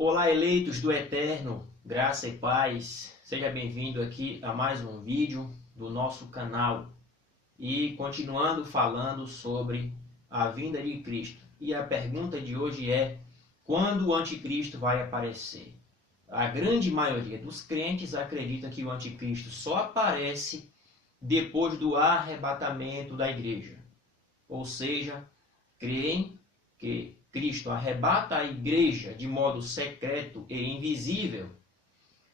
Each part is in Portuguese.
Olá, eleitos do Eterno, graça e paz. Seja bem-vindo aqui a mais um vídeo do nosso canal. E continuando falando sobre a vinda de Cristo. E a pergunta de hoje é: quando o anticristo vai aparecer? A grande maioria dos crentes acredita que o anticristo só aparece depois do arrebatamento da igreja. Ou seja, creem que Cristo arrebata a igreja de modo secreto e invisível.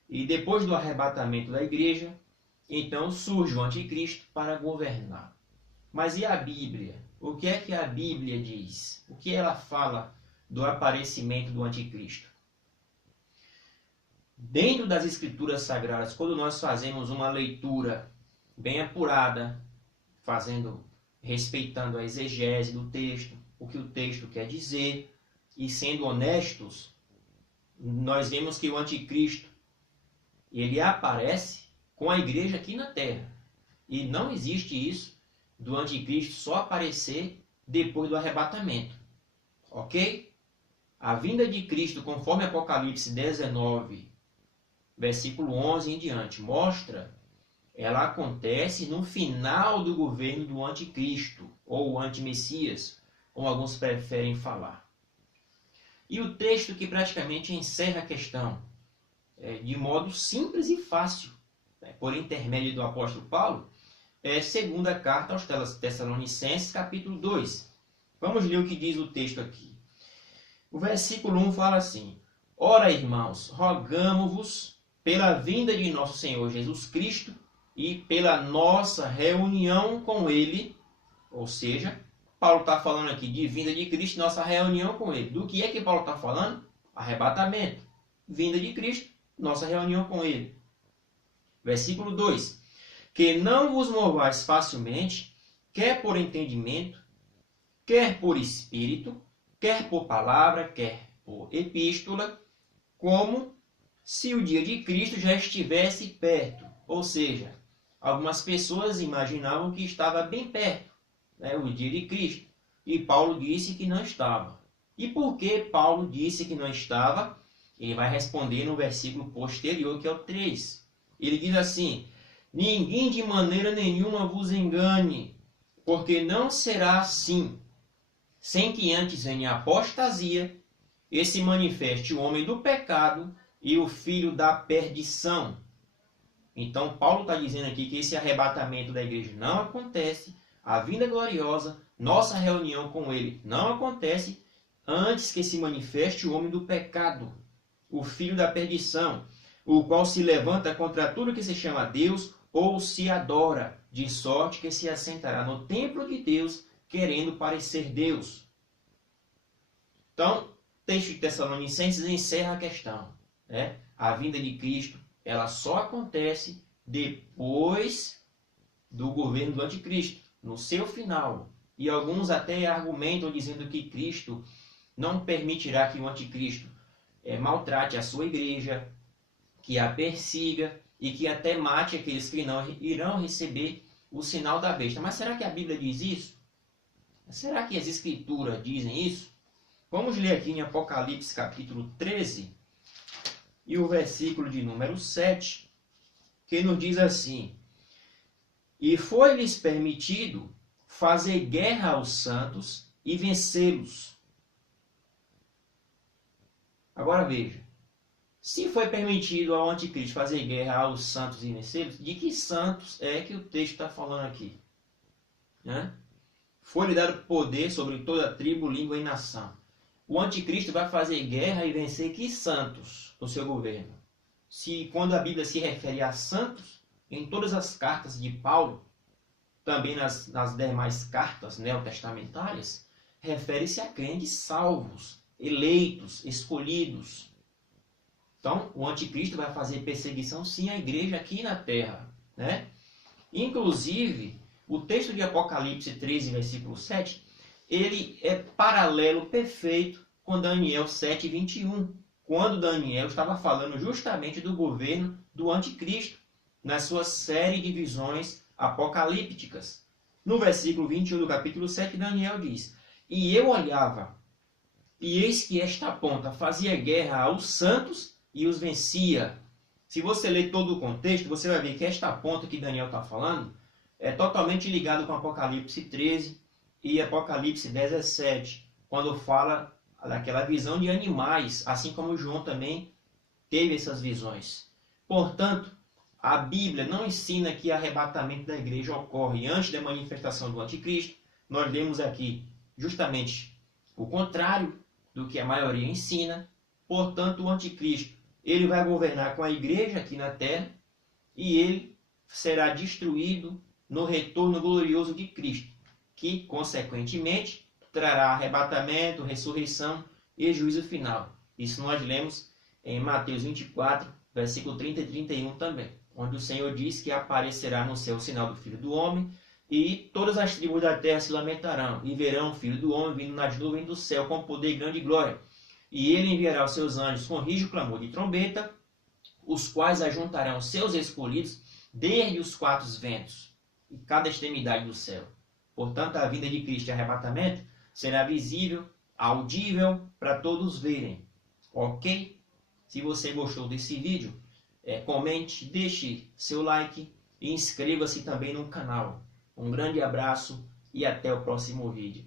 E depois do arrebatamento da igreja, então surge o anticristo para governar. Mas e a Bíblia? O que é que a Bíblia diz? O que ela fala do aparecimento do anticristo? Dentro das Escrituras Sagradas, quando nós fazemos uma leitura bem apurada, respeitando a exegese do texto, o que o texto quer dizer, e sendo honestos, nós vemos que o anticristo, ele aparece com a igreja aqui na terra. E não existe isso do anticristo só aparecer depois do arrebatamento. Ok? A vinda de Cristo, conforme Apocalipse 19, versículo 11 em diante, ela acontece no final do governo do anticristo, ou antimessias, como alguns preferem falar. E o texto que praticamente encerra a questão, de modo simples e fácil, por intermédio do apóstolo Paulo, é a segunda carta aos Tessalonicenses, capítulo 2. Vamos ler o que diz o texto aqui. O versículo 1 fala assim: Ora, irmãos, rogamo-vos pela vinda de nosso Senhor Jesus Cristo e pela nossa reunião com Ele. Ou seja, Paulo está falando aqui de vinda de Cristo, nossa reunião com Ele. Do que é que Paulo está falando? Arrebatamento. Vinda de Cristo, nossa reunião com Ele. Versículo 2. Que não vos movais facilmente, quer por entendimento, quer por espírito, quer por palavra, quer por epístola, como se o dia de Cristo já estivesse perto. Ou seja, algumas pessoas imaginavam que estava bem perto, o dia de Cristo. E Paulo disse que não estava. E por que Paulo disse que não estava? Ele vai responder no versículo posterior, que é o 3. Ele diz assim: Ninguém de maneira nenhuma vos engane, porque não será assim, sem que antes venha a apostasia, e se manifeste o homem do pecado e o filho da perdição. Então Paulo está dizendo aqui que esse arrebatamento da igreja não acontece, a vinda gloriosa, nossa reunião com Ele, não acontece antes que se manifeste o homem do pecado, o filho da perdição, o qual se levanta contra tudo que se chama Deus ou se adora, de sorte que se assentará no templo de Deus, querendo parecer Deus. Então, o texto de Tessalonicenses encerra a questão. A vinda de Cristo, ela só acontece depois do governo do anticristo, no seu final. E alguns até argumentam dizendo que Cristo não permitirá que o anticristo maltrate a sua igreja, que a persiga e que até mate aqueles que não irão receber o sinal da besta. Mas será que a Bíblia diz isso? Será que as Escrituras dizem isso? Vamos ler aqui em Apocalipse capítulo 13 e o versículo de número 7, que nos diz assim: E foi-lhes permitido fazer guerra aos santos e vencê-los. Agora veja, se foi permitido ao anticristo fazer guerra aos santos e vencê-los, de que santos é que o texto está falando aqui? Foi-lhe dado poder sobre toda tribo, língua e nação. O anticristo vai fazer guerra e vencer que santos no seu governo? Quando a Bíblia se refere a santos, em todas as cartas de Paulo, também nas demais cartas neotestamentárias, refere-se a crentes salvos, eleitos, escolhidos. Então, o anticristo vai fazer perseguição, sim, à igreja aqui na terra. Inclusive, o texto de Apocalipse 13, versículo 7, ele é paralelo perfeito com Daniel 7, 21, quando Daniel estava falando justamente do governo do anticristo, na sua série de visões apocalípticas. No versículo 21 do capítulo 7, Daniel diz: E eu olhava, E eis que esta ponta fazia guerra aos santos e os vencia. Se você ler todo o contexto, você vai ver que esta ponta que Daniel está falando é totalmente ligado com Apocalipse 13 e Apocalipse 17, quando fala daquela visão de animais, assim como João também teve essas visões. Portanto, a Bíblia não ensina que o arrebatamento da igreja ocorre antes da manifestação do anticristo. Nós lemos aqui justamente o contrário do que a maioria ensina. Portanto, o anticristo ele vai governar com a igreja aqui na terra e ele será destruído no retorno glorioso de Cristo, que, consequentemente, trará arrebatamento, ressurreição e juízo final. Isso nós lemos em Mateus 24, versículo 30 e 31 também, onde o Senhor diz que aparecerá no céu o sinal do Filho do Homem, e todas as tribos da terra se lamentarão, e verão o Filho do Homem vindo nas nuvens do céu com poder e grande glória. E ele enviará os seus anjos com rijo clamor de trombeta, os quais ajuntarão seus escolhidos desde os quatro ventos, e cada extremidade do céu. Portanto, a vinda de Cristo e arrebatamento será visível, audível, para todos verem. Ok? Se você gostou desse vídeo, comente, deixe seu like e inscreva-se também no canal. Um grande abraço e até o próximo vídeo.